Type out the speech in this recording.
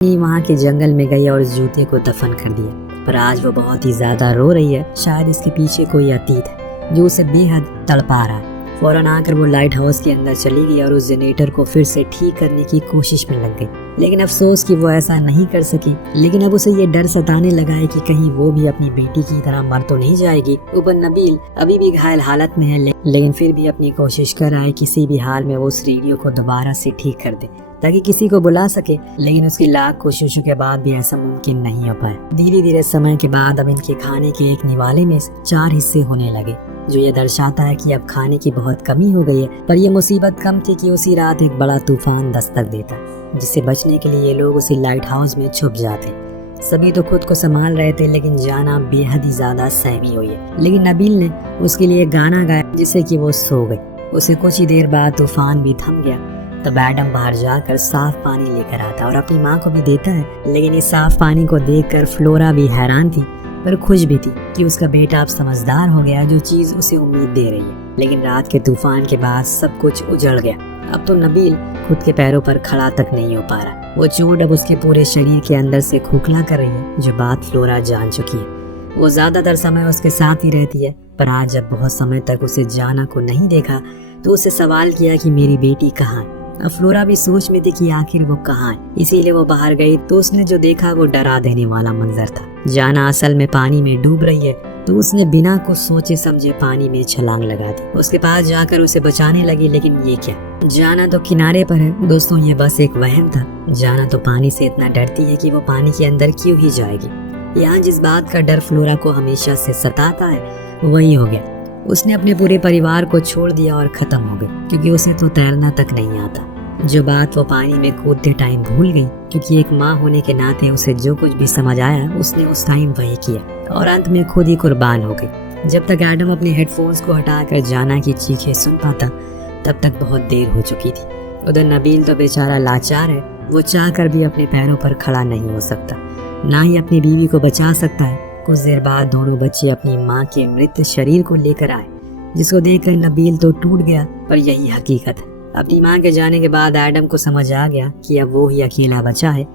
वहाँ के जंगल में गई और उस जूते को दफन कर दिया। पर आज वो बहुत ही ज्यादा रो रही है। शायद इसके पीछे कोई अतीत है जो उसे बेहद तड़पा रहा है। फौरन आकर वो लाइट हाउस के अंदर चली गई और उस जनरेटर को फिर से ठीक करने की कोशिश में लग गई। लेकिन अफसोस कि वो ऐसा नहीं कर सकी। लेकिन अब उसे ये डर सताने लगा है कि कहीं वो भी अपनी बेटी की तरह मर तो नहीं जाएगी। ऊपर नबील अभी भी घायल हालत में है, लेकिन फिर भी अपनी कोशिश कर रहा है किसी भी हाल में वो उस रेडियो को दोबारा से ठीक कर दे ताकि किसी को बुला सके। लेकिन उसकी लाख कोशिशों के बाद भी ऐसा मुमकिन नहीं हो पाया। धीरे धीरे समय के बाद अब इनके खाने के एक निवाले में 4 हिस्से होने लगे, जो ये दर्शाता है कि अब खाने की बहुत कमी हो गई है। पर यह मुसीबत कम थी कि उसी रात एक बड़ा तूफान दस्तक देता, जिससे बचने के लिए ये लोग उसी लाइट हाउस में छुप जाते। सभी तो खुद को संभाल रहे थे, लेकिन जाना बेहद ही ज्यादा सहमी हुई है। लेकिन नबील ने उसके लिए गाना गाया जिससे कि वो सो गई। उसे कुछ ही देर बाद तूफान भी थम गया। तब एडम बाहर जाकर साफ पानी लेकर आता और अपनी माँ को भी देता है। लेकिन इस साफ पानी को देखकर फ्लोरा भी हैरान थी, पर खुश भी थी कि उसका बेटा अब समझदार हो गया, जो चीज उसे उम्मीद दे रही है। लेकिन रात के तूफान के बाद सब कुछ उजड़ गया। अब तो नबील खुद के पैरों पर खड़ा तक नहीं हो पा रहा। वो चोट अब उसके पूरे शरीर के अंदर से खोखला कर रही है, जो बात फ्लोरा जान चुकी है। वो ज्यादातर समय उसके साथ ही रहती है, पर आज जब बहुत समय तक उसे जाना को नहीं देखा तो उसे सवाल किया कि मेरी बेटी कहाँ है। अब फ्लोरा भी सोच में थी कि आखिर वो कहाँ है, इसीलिए वो बाहर गई तो उसने जो देखा वो डरा देने वाला मंजर था। जाना असल में पानी में डूब रही है, तो उसने बिना कुछ सोचे समझे पानी में छलांग लगा दी। उसके पास जाकर उसे बचाने लगी, लेकिन ये क्या, जाना तो किनारे पर है। दोस्तों, ये बस एक वहम था। जाना तो पानी से इतना डरती है कि वो पानी के अंदर क्यों ही जाएगी। यहाँ जिस बात का डर फ्लोरा को हमेशा से सताता है वही हो गया। उसने अपने पूरे परिवार को छोड़ दिया और खत्म हो गई, क्योंकि उसे तो तैरना तक नहीं आता। जो बात वो पानी में कूदते टाइम भूल गई, क्योंकि एक माँ होने के नाते उसे जो कुछ भी समझ आया उसने उस टाइम वही किया और अंत में खुद ही कुर्बान हो गई। जब तक एडम अपने हेडफोन्स को हटाकर जाना की चीखें सुन पाता, तब तक बहुत देर हो चुकी थी। उधर नबील तो बेचारा लाचार है। वो चाह कर भी अपने पैरों पर खड़ा नहीं हो सकता, ना ही अपनी बीवी को बचा सकता है। कुछ देर बाद दोनों बच्चे अपनी माँ के मृत शरीर को लेकर आए, जिसको देखकर नबील तो टूट गया। पर यही हकीकत है। अपनी माँ के जाने के बाद एडम को समझ आ गया कि अब वो ही अकेला बचा है।